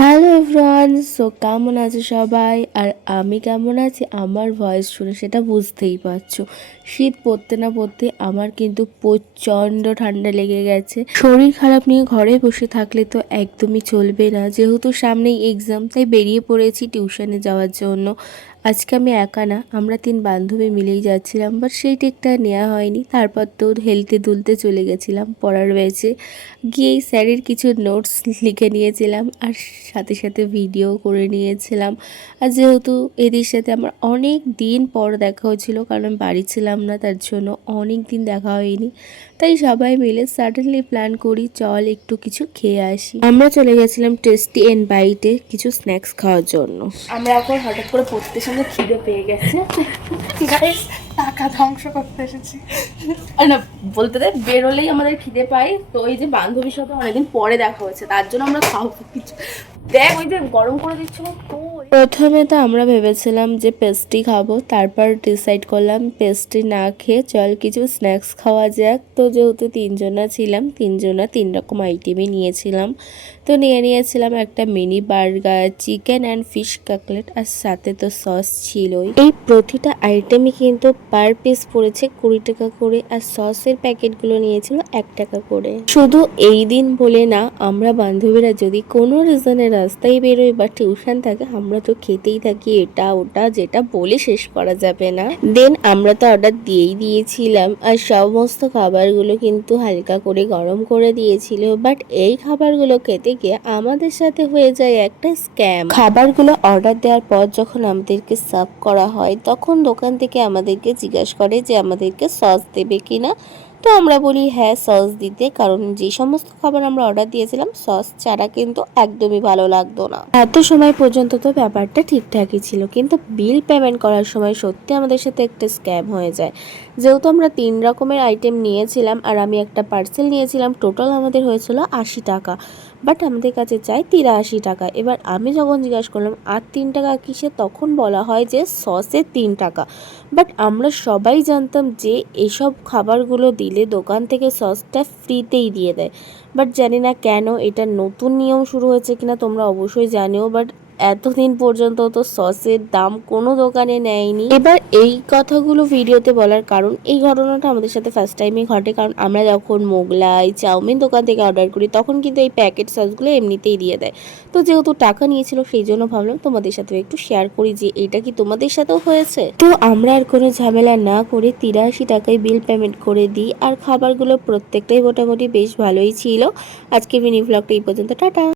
Hello everyone, কেমন আছো সবাই? আর আমি কেমন আছি আমার ভয়েস শুনে সেটা বুঝতেই পারছো। শীত পড়তে না পড়তে আমার কিন্তু প্রচণ্ড ঠান্ডা লেগে গেছে। শরীর খারাপ নিয়ে ঘরে বসে থাকলে তো একদমই চলবে না, যেহেতু সামনেই এক্সাম, তাই বেরিয়ে পড়েছি টিউশনে যাওয়ার জন্য। আজকে আমি একা না, আমরা 3 বান্ধবী মিলেই যাচ্ছিলাম, বাট সেই টেকটা নেওয়া হয়নি। তারপর তো হেলতে দুলতে চলে গেছিলাম পড়ার ব্যাচে। গিয়েই স্যারের কিছু নোটস লিখে নিয়েছিলাম আর সাথে সাথে ভিডিও করে নিয়েছিলাম। আর যেহেতু এদের সাথে আমার অনেক দিন পর দেখা হয়েছিল, কারণ আমি বাড়ি ছিলাম না, তার জন্য অনেক দিন দেখা হয়নি। তাই সবাই মিলে সাডেনলি প্ল্যান করি চল একটু কিছু খেয়ে আসি। আমরা চলে গেছিলাম টেস্টি এন্ড বাইটে কিছু স্ন্যাক্স খাওয়ার জন্য। আমরা এখন হঠাৎ করে পড়তে সামনে খিদে পেয়ে গেছে। গাইস, টাকা ধ্বংস করতে এসেছি। আর না, বলতে দে, বেরোলেই আমাদের খিদে পাই। তো ওই যে বান্ধবীর সাথে অনেকদিন পরে দেখা হয়েছে, তার জন্য আমরা খাবো কিছু। দেখ ওই যে গরম করে দিচ্ছিল তো। প্রথমে তো আমরা ভেবেছিলাম যে পেস্ট্রি খাবো, তারপর ডিসাইড করলাম পেস্ট্রি না খেয়ে চল কিছু স্ন্যাক্স খাওয়া যাক। তো যেহেতু 3 জনা ছিলাম, 3 জনা 3 রকম আইটেমই নিয়েছিলাম। তো নিয়েছিলাম একটা mini burger, chicken and fish cutlet, আর সাথে তো সস ছিলই। এই প্রতিটা আইটেমই কিন্তু পার পিস পড়েছে 20 টাকা করে, আর সসের প্যাকেটগুলো নিয়েছিল 1 টাকা করে। শুধু এই দিন বলে না, আমরা বান্ধবীরা যদি কোনো রিজনে রাস্তায় বেরোই বা টিউশন থাকে, আমরা তো খেতেই থাকি এটা ওটা, যেটা বলে শেষ করা যাবে না। দেন আমরা তো অর্ডার দিয়েই দিয়েছিলাম, আর সমস্ত খাবারগুলো কিন্তু হালকা করে গরম করে দিয়েছিল। বাট এই খাবারগুলো খেতে গিয়ে আমাদের সাথে হয়ে যায় একটা স্ক্যাম। খাবারগুলো অর্ডার দেওয়ার পর যখন আমাদেরকে সার্ভ করা হয়, তখন দোকান থেকে আমাদেরকে জিজ্ঞাসা করে যে আমাদেরকে সস দেবে কিনা। তো আমরা বলি হ্যাঁ সস দিতে, কারণ যে সমস্ত খাবার আমরা অর্ডার দিয়েছিলাম সস ছাড়া কিন্তু একদমই ভালো লাগতো না। এত সময় পর্যন্ত তো ব্যাপারটা ঠিকঠাকই ছিল, কিন্তু বিল পেমেন্ট করার সময় সত্যি আমাদের সাথে একটা স্ক্যাম হয়ে যায়। যেহেতু আমরা 3 রকমের আইটেম নিয়েছিলাম আর আমি একটা পার্সেল নিয়েছিলাম, টোটাল আমাদের হয়েছিল 80 টাকা, বাট আমাদের কাছে চাই 83 টাকা। এবার আমি যখন জিজ্ঞাসা করলাম আর 3 টাকা কিসে, তখন বলা হয় যে সসে 3 টাকা। বাট আমরা সবাই জানতাম যে এসব খাবারগুলো দিলে দোকান থেকে সসটা ফ্রিতেই দিয়ে দেয়। বাট জানি না কেন এটা নতুন নিয়ম শুরু হয়েছে কিনা, তোমরা অবশ্যই জানিও। বাট এতদিন পর্যন্ত তো সসের দাম কোনো দোকানে নেয়নি। এবার এই কথাগুলো ভিডিওতে বলার কারণ, এই ঘটনাটা আমাদের সাথে ফার্স্ট টাইমই ঘটে, কারণ আমরা যখন মোগলাই চাউমিন দোকান থেকে অর্ডার করি তখন কিন্তু এই প্যাকেট সসগুলো এমনিতেই দিয়ে দেয়। তো যেহেতু টাকা নিয়েছিল সেই জন্য ভাবলাম তোমাদের সাথে একটু শেয়ার করি যে এটা কি তোমাদের সাথেও হয়েছে। তো আমরা আর কোনো ঝামেলা না করে 83 টাকায় বিল পেমেন্ট করে দিই, আর খাবারগুলো প্রত্যেকটাই মোটামুটি বেশ ভালোই ছিল। আজকে মিনি ব্লগটা এই পর্যন্ত, টাটা।